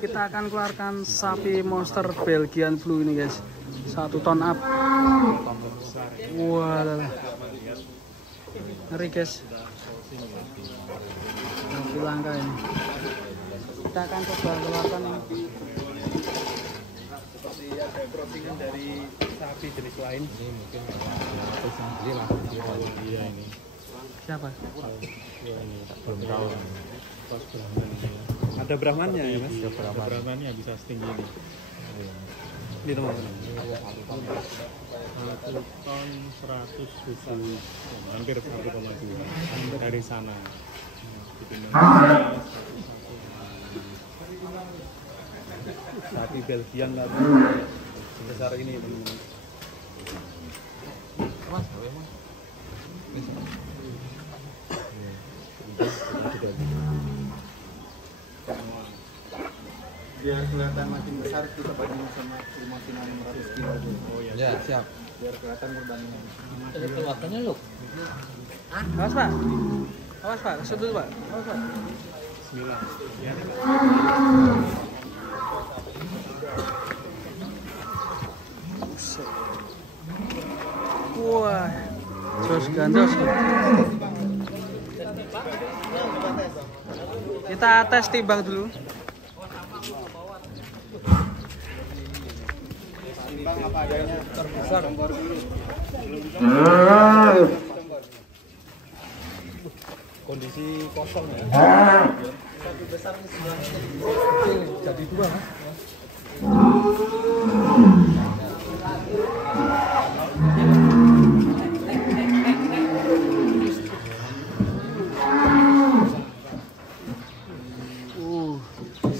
kita akan keluarkan sapi monster Belgian Blue ini guys, 1 ton up. Wah, ngeri guys, lebih langka ini. Kita akan coba keluarkan ini. Seperti ada crossingan dari sapi jenis lain. Ini mungkin beli lah. Iya ini. Siapa? Ya ini belum tahu. Pas Brahman. Ada Brahmannya ya mas? Ada Brahmannya bisa setinggi ini. Ini teman-teman. 1 ton 100 susu, hampir 1,2 dari sana. Sapi Belgian lah sebesar ini teman-teman. Mas, emang? Biar kelihatan makin besar kita banding sama makin 600 kilo. Oh ya, Ya siap. Biar kelihatan perbandingan. Keluarkannya lu. Awas pak, awas pak, kesut dulu pak, awas pak. Bismillah. Ya. Wah, jos gandos. Kita tes timbang dulu. Timbang apa adanya terbesar kompor dulu. Kondisi kosong ya. Satu besar ini sebelahnya Jadi 2 mas.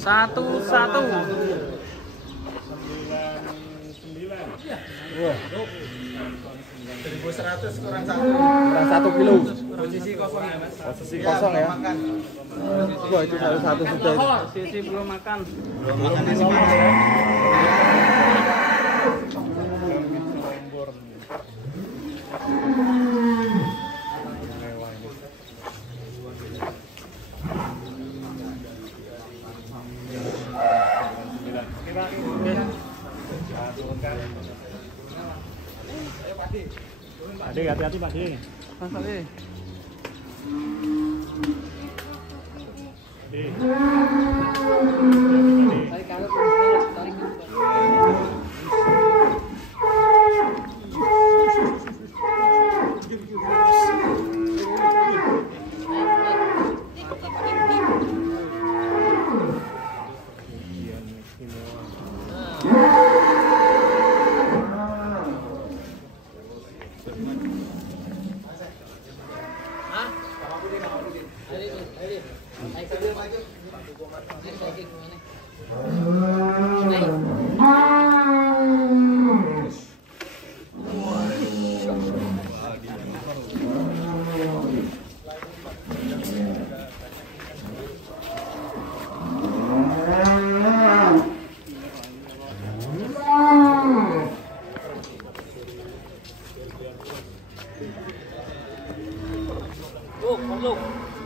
Satu. 99. Wah. 1100 kurang 1. Kurang 1 kilo. Posisi kosong ya mas. Posisi kosong ya. Makan. Wah itu satu sudah. Sisi belum makan. Belum makan nasi panas ya. Adik hati-hati Pak Di. Mas Ali. Tarik kanan, tarik.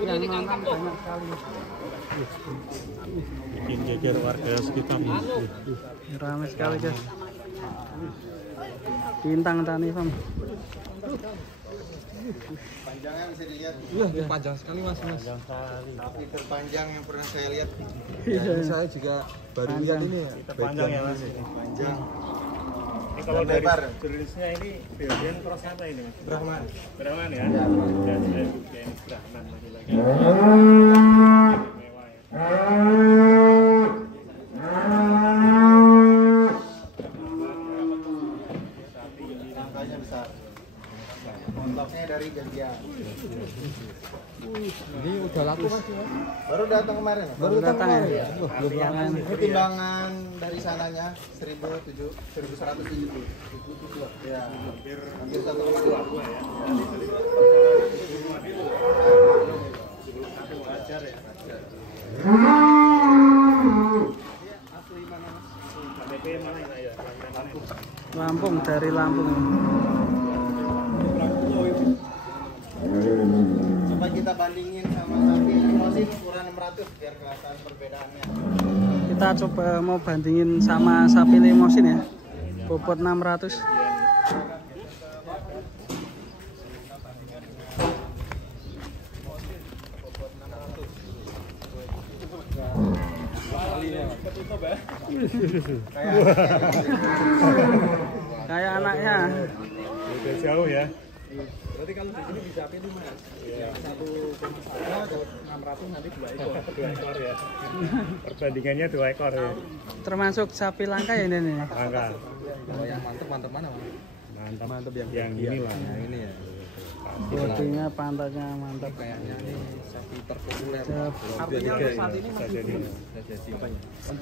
Yang makan banyak sekali. Bikin geger warga sekitar. Ramai sekali guys. Bintang tani Fam. Panjangnya bisa dilihat. Iya, panjang sekali mas. Panjang sekali. Sapi terpanjang yang pernah saya lihat. Ini saya juga baru lihat ini ya. Panjang ya mas. Panjang. Ini kalau Dan dari lebar. jenisnya ini Belgian cross apa ini mas? Brahman. Brahman ya? Dan saya juga ini Brahman lagi-lagi. Mewah ya. Angkanya besar. Montoknya dari Belgia. Ini udah laku mas. Baru datang kemarin. Mas? Baru datang ya. Belum lama. Ini timbangan dari sananya 1170. Ya, hampir 1,2. Wajar ya. Asli mana mas? KTP mana ya? Lampung, dari Lampung. Coba kita bandingin sama sapi limosin ukuran 600 biar kelihatan perbedaannya. Kita kita coba mau bandingin sama sapi limosin ya. Bobot 600. Kayak anaknya. Udah jauh ya. Berarti kalau di sini bisa pilih Mas. Iya. 1,600 nanti 2 ekor. 2 ekor ya. Perbandingannya 2 ekor ya. Termasuk sapi langka ya ini nih. Angka. Kalau yang mantep mana Mas? Mantap yang ini lah. Yang ini ya. Bodinya, pantatnya mantap. Kayaknya ini sapi terpopuler. Artinya saat ini Bisa jadi.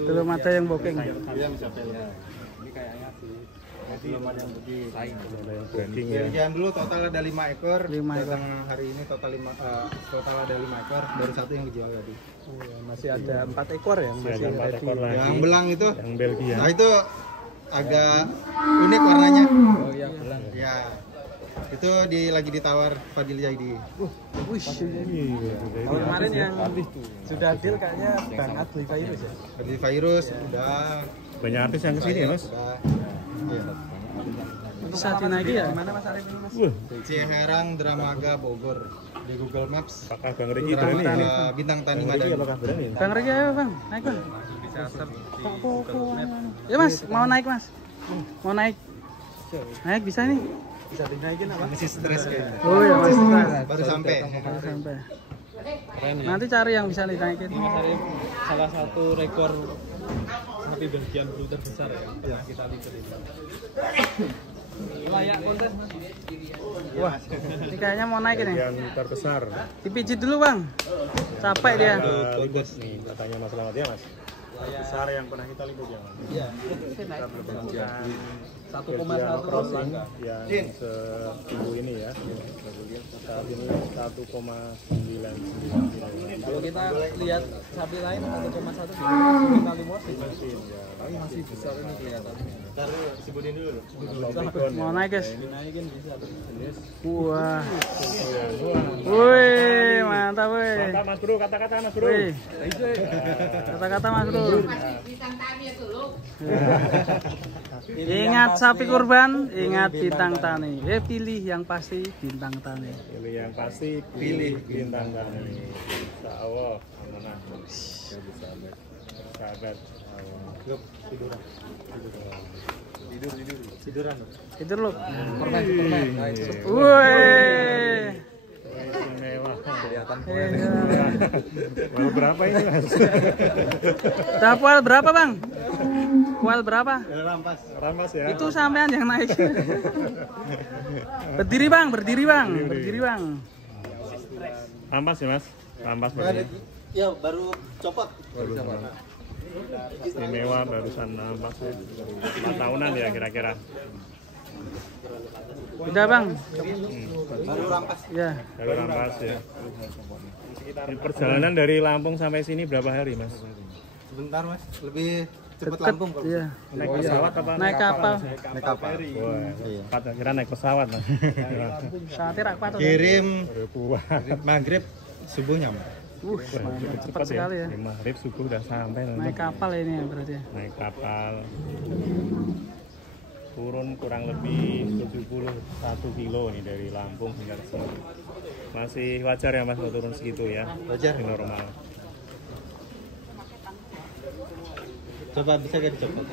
belum ada yang booking. Iya bisa pilih. Ini kayaknya sih. Belum ada yang booking. Lain. Ada yang branding ya. Jangan dulu total ada 5 ekor. 5 ekor. Datang hari ini total ada 5 ekor. Baru 1 yang dijual tadi. Masih ada 4 ekor ya. Masih ada 4 ekor lagi. Yang belang itu. Yang Belgia. Nah itu agak unik warnanya. Oh iya, belang. Ya. Itu lagi ditawar Fadil Jaidi. Kalau kemarin yang sudah deal kayaknya Bang Adli Virus ya. Fadil Virus udah. Banyak artis yang kesini ya Mas? Udah. Iya. Bisa dinaiki ya? Mana Mas Arif ini Mas? Wah, Ciherang Dramaga Bogor di Google Maps. apakah Bang Riki berani ya? Bintang Tani Bang Riki Madani. apakah berani? Bang Riki ayo Bang, naik Bang. Bisa search di Ya Mas, mau naik Mas? Mau naik? Naik bisa nih? bisa dinaikin apa? Masih stres kayaknya. Oh iya Mas. Baru sampai. Baru sampai. Keren ya. Nanti cari yang bisa dinaikin. Mas Arif salah satu rekor sapi Belgian blue terbesar ya. Pernah kita lihat itu. Layak konten Mas. Wah, ini kayaknya mau naik ini. Yang terbesar. Dipijit dulu Bang. Capek dia. Liput nih, katanya Mas Selamat ya Mas. Terbesar yang pernah kita liput ya Mas. Iya. Kita berbincang 1,1 crossing yang seminggu ini ya. Saat ini 1,99. Kalau kita lihat sapi lain 1,1 kita limosin. Tapi masih besar ini kelihatannya. Mau naik guys. Dinaikin bisa. Wah. Wih, mantap wih. Mantap Mas Bro, kata-kata Mas Bro. Wih. Kata-kata Mas Bro. Ingat sapi kurban, ingat bintang tani. Pilih yang pasti bintang tani. Pilih yang pasti, pilih bintang tani. Insya Allah, amanah. Sahabat. Tidur lu. Permen. Wih. Mewah. Kelihatan Mau berapa ini Mas? Dah pual berapa Bang? Pual berapa? Rampas ya. Itu sampean yang naik. Berdiri Bang, berdiri Bang, berdiri Bang. Rampas ya Mas? Rampas berarti. Ya baru copot. Istimewa barusan rampas ya. 4 tahunan ya kira-kira. Udah Bang. Baru rampas. Ya. Baru rampas ya. Ini perjalanan dari Lampung sampai sini berapa hari Mas? Sebentar Mas, lebih cepat Deket. Lampung kalau. Iya. Naik pesawat apa? Naik kapal. Naik kapal. Wah, kira naik pesawat Mas. Saatnya rak patut. Kirim Wah, maghrib subuh nyampe. Cepat sekali ya. Maghrib subuh udah sampai. Naik kapal ini ya berarti. Naik kapal. Turun kurang lebih 71 kilo nih dari Lampung hingga ke sini. Masih wajar ya Mas kalau turun segitu ya? Wajar. Masih normal. Coba bisa gak dicopot?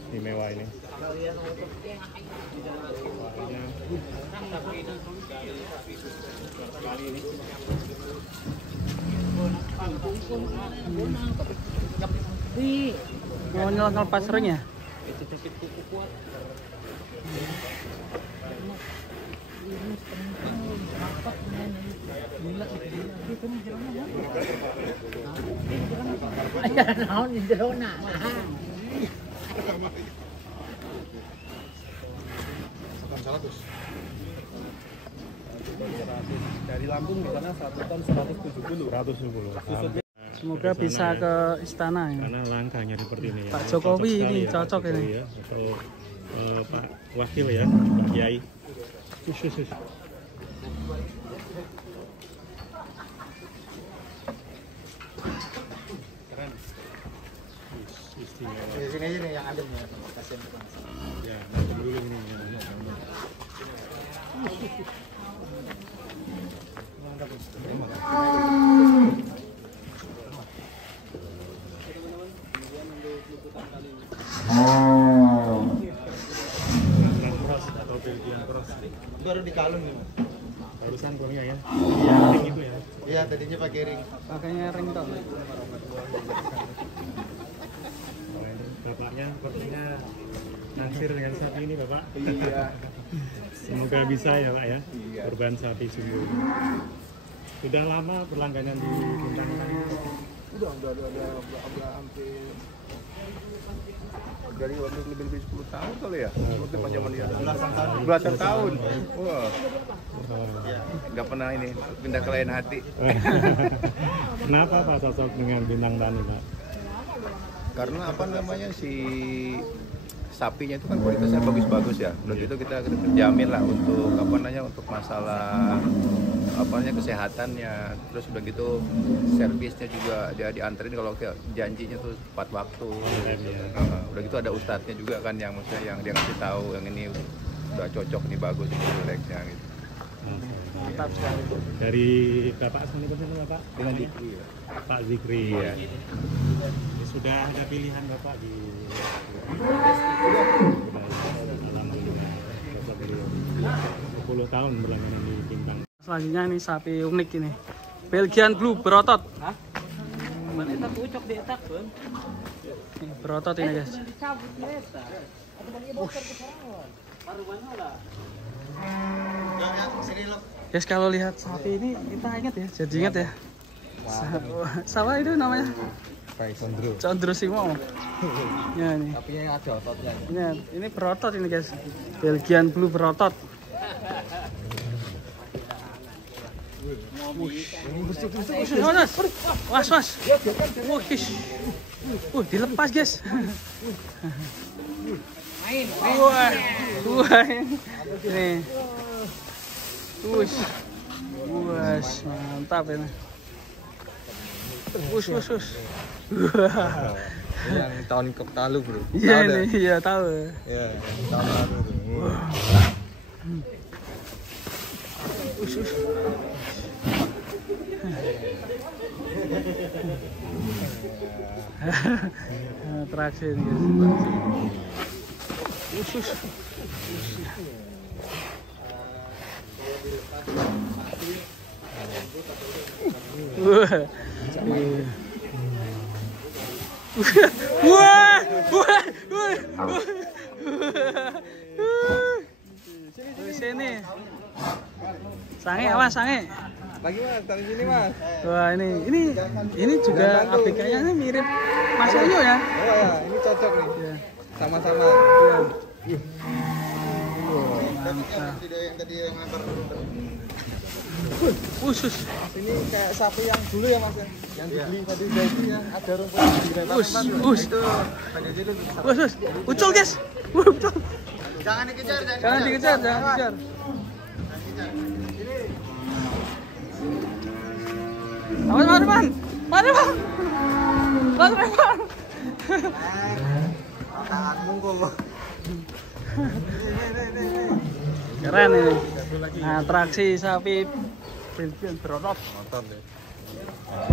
Istimewa ini. Mau ngelepas ring ya? Dari Lampung di sana 1 ton 170. 170. Semoga bisa ke istana ya. Karena langka nyari seperti ini. Pak Ya. Jokowi Cocok ini, sekali cocok Pak ini. Jokowi ya. Atau Pak Wakil ya, Pak Kiai. Khusus. Keren pasti. Di sini aja nih yang adem ya, kasihan tuh. Ya, nanti dulu ini. Mantap. Cross atau Belgian cross. Baru dikalung nih, Mas. Barusan punya ya. Iya, itu ya. Iya, tadinya pakai ring. Pakainya ring toh. Bapaknya sepertinya naksir dengan sapi ini, Bapak. Iya. Semoga bisa ya, Pak ya. Kurban sapi sungguh. Sudah lama berlangganan di Bintang Tamu. Udah hampir dari waktu lebih 10 tahun kali ya. Waktu pas zaman dia. Belasan tahun. Wah. Nggak pernah ini pindah ke lain hati. Kenapa Pak cocok dengan Bintang Tamu, Pak? Karena apa namanya si sapinya itu kan kualitasnya bagus-bagus ya. Udah gitu kita terjamin lah untuk apa namanya untuk masalah apa namanya kesehatannya. Terus udah gitu servisnya juga dia dianterin kalau janjinya tuh tepat waktu. Udah gitu ada ustadznya juga kan yang maksudnya yang dia ngasih tahu yang ini udah cocok nih bagus ini jeleknya gitu. Mantap sekali. Dari Bapak sendiri Bapak? Dengan Zikri ya. Pak Zikri ya. Sudah ada pilihan Bapak di Alhamdulillah. Bapak beliau 10 tahun berlangganan di Bintang. Selanjutnya ini sapi unik ini. Belgian Blue berotot. Hah? Mana tak ucok di etak pun. Ini berotot ini guys. Dicabut di etak. Atau bang ibu ke sarang. Baru mana lah. Guys kalau lihat sapi ini kita ingat ya, jadi ingat ya. Salah itu namanya. Condro Simo. Ya ini. Tapi ada ototnya. Ini berotot ini guys. Belgian Blue berotot. Was. Dilepas guys. Main. Wah. Ini. Mantap ini. Us. Yang tahun lalu bro. Iya ini, iya tahu. Ya, tahun lalu tuh. Atraksi ini guys. Sini. Sange awas sange. Lagi mas, dari sini mas. Wah ini juga ABK-nya ini mirip Mas Ayu ya. Oh ya, ini cocok nih. Iya. Sama-sama. Iya. Mantap. Yang tadi yang ngantar. Usus. Ini kayak sapi yang dulu ya mas ya. Yang dibeli tadi jadi ya ada rumput di Us. Ucul guys. Ucul. Jangan dikejar. Jangan dikejar. Awas, Mari, Bang. Tanganmu kok. Keren ini. Nah, atraksi sapi Belgian berotot. Nonton deh.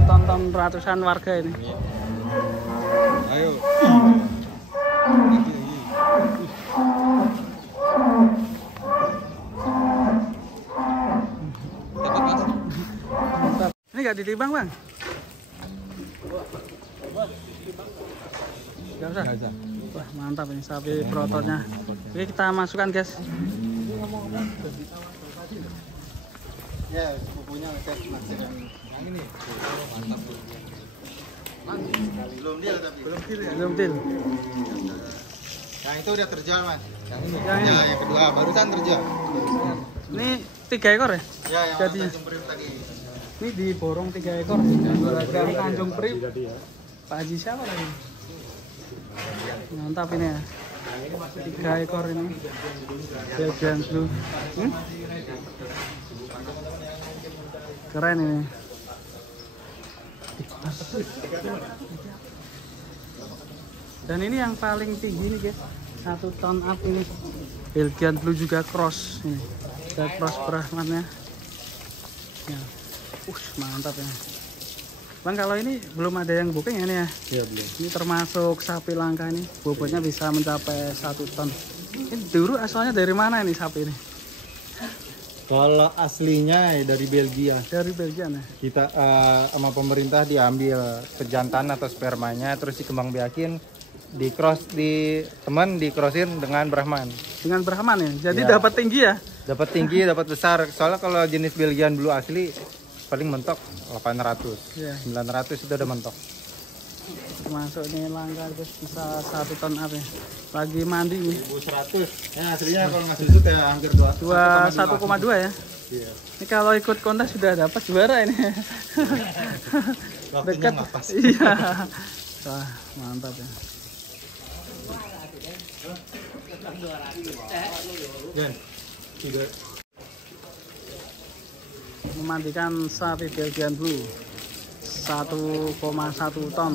Tonton ratusan warga ini. Ayo. Mantap. Ini nggak ditimbang bang? Nggak usah. Wah mantap ini sapi berototnya. Oke kita masukkan guys. Ya, sepupunya tes masih yang ini. Mantap. Belum deal tapi. Belum deal. Yang itu udah terjual mas. Yang ini. Yang ini. Ya, yang kedua barusan terjual. Ini 3 ekor ya? Ya, yang Jadinya. Tanjung Priok tadi. Ini diborong 3 ekor. Dari Tanjung Priok. Pak Haji siapa lagi? Mantap ini ya. 3 ekor ini. Belgian Blue. Keren ini. Dan ini yang paling tinggi nih guys, 1 ton up ini. Belgian Blue juga cross ini. Ada cross Brahmannya. Ya. Mantap ya. Bang, kalau ini belum ada yang booking ya nih ya? Iya belum. Ini termasuk sapi langka ini, bobotnya bisa mencapai 1 ton. Ini dulu asalnya dari mana ini sapi ini? Kalau aslinya dari Belgia. Dari Belgia ya? Kita sama pemerintah diambil pejantan atau spermanya, terus dikembangbiakin, dikrosin dengan Brahman. Dengan Brahman ya? Jadi Ya. dapat tinggi ya? Dapat tinggi, dapat besar. Soalnya kalau jenis Belgian Blue asli paling mentok 800, Iya. 900 itu udah mentok. Termasuk ini langka guys, bisa 1 ton up ya. Lagi mandi nih. 100. Ya aslinya kalau nggak susu kayak hampir 1,2 ya. Iya. Ini kalau ikut kontes sudah dapat juara ini. Waktunya Dekat. nggak pas. Iya. Wah, mantap ya. Jan, tiga. Memandikan sapi Belgian Blue 1,1 ton.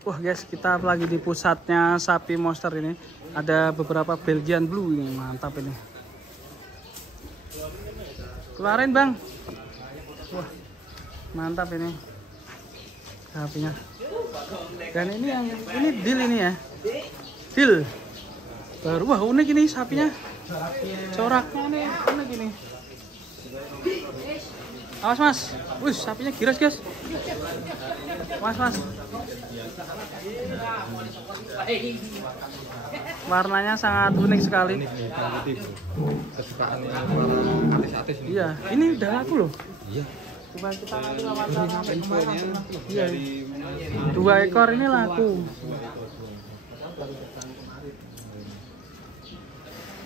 Wah guys, kita lagi di pusatnya sapi monster ini. Ada beberapa Belgian Blue ini, mantap ini. Keluarin bang. Wah, mantap ini sapinya. Dan ini yang ini deal ini ya, deal. Baru wah unik ini sapinya. Coraknya nih unik ini. Awas mas, wih sapinya giras guys. Mas. Warnanya sangat unik sekali. Kesukaan artis-artis ini. Iya, ini udah laku loh. Iya. Coba kita nanti wawancara sampai kemana. Infonya Iya, dari 2 ekor ini laku.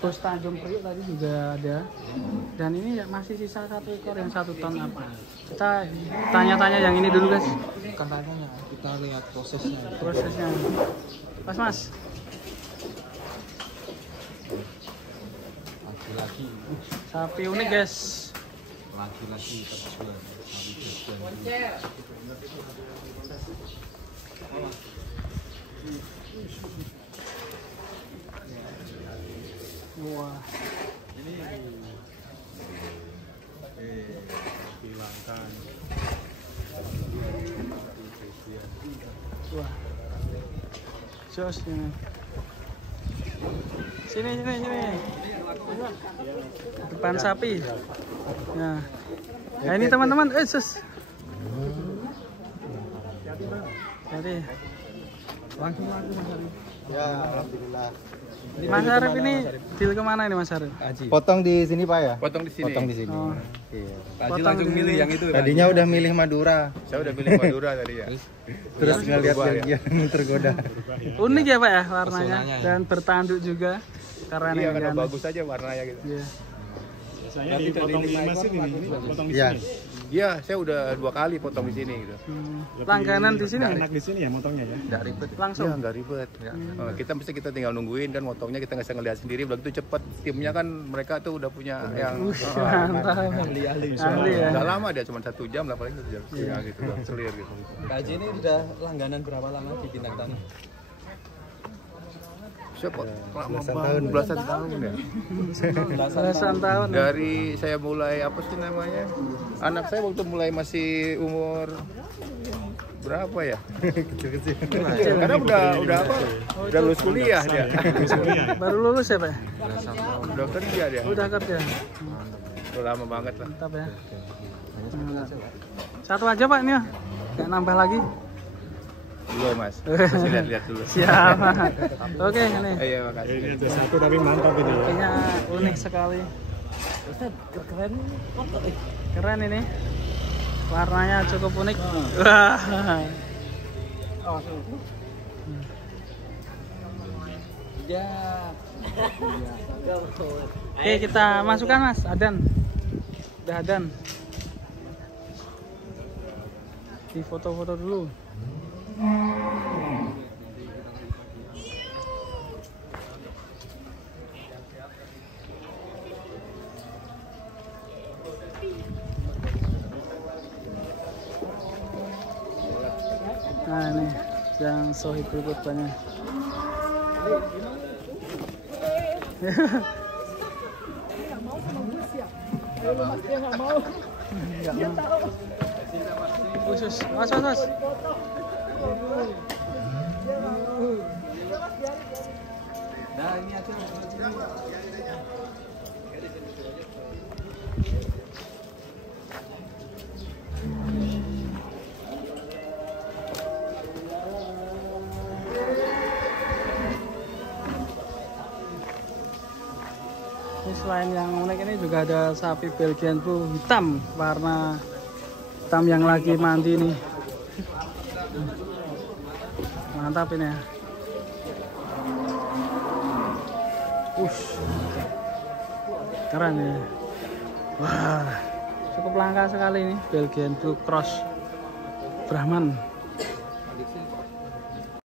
Bos Tanjung Priok tadi juga ada. Dan ini ya masih sisa 1 ekor yang 1 ton apa. Kita tanya-tanya yang ini dulu guys. katanya kita lihat prosesnya. Prosesnya. Mas. Laki-laki, Sapi unik guys. laki-laki terjual. Sapi terjual. Wah. Hilangkan. Wah. Jos ini. Sini. Depan sapi. Nah. Nah ini teman-teman, sus. Jadi Langsung Mas Arif. Ya, alhamdulillah. Mas Arif ini deal kemana ini Mas Arif? Potong di sini Pak ya? Potong di sini. Potong di sini. Oh. Iya. Tadi langsung di- milih yang itu. Tadinya udah milih Madura, Saya udah pilih Madura tadi ya. terus ngeliat berubah ya. Belgian tergoda. Unik ya Pak ya warnanya Pesonanya ya. dan bertanduk juga. Keren Iya ini karena kan. bagus aja warnanya gitu. Iya. Saya dipotong di mesin ini, potong di Iya. sini. Iya, saya udah 2 kali potong di sini gitu. Langganan di sini. Enak di sini ya motongnya ya. Nggak ribet. Langsung? Iya, nggak ribet. Kita tinggal nungguin kan motongnya kita nggak bisa ngeliat sendiri. Begitu cepet timnya kan mereka tuh udah punya yang Mantap. Ahli. Ahli ya. nggak lama dia cuma 1 jam lah paling 1 jam setengah gitu udah clear gitu. KJ ini udah langganan berapa lama di Bintang Tamu? Siapa? Belasan Belasan tahun. tahun ya. Belasan tahun. Dari saya mulai apa sih namanya? Anak saya waktu mulai masih umur berapa ya? Kecil-kecil. Karena udah apa? Udah lulus kuliah dia. Baru lulus ya Pak? Udah kerja dia. Udah kerja. Udah lama banget lah. Mantap ya. Satu aja Pak ini ya. Nggak nambah lagi. Dulu Mas. Masih lihat-lihat dulu. Siap. Oke ini. Iya, makasih. Ini ada satu tapi mantap ini. Kayaknya unik sekali. Keren ini. Warnanya cukup unik. Wah. bijak. Oke, kita masukkan Mas, adan. Udah adan. Di foto-foto dulu. Nah ini yang sohibul kurbannya. Nggak mau. Khusus, mas. Nah, ini aja. Ini selain yang unik ini juga ada sapi Belgian Blue hitam, warna hitam yang lagi mandi nih. Mantap ini ya. Keren ya. Wah, cukup langka sekali ini Belgian Blue Cross Brahman.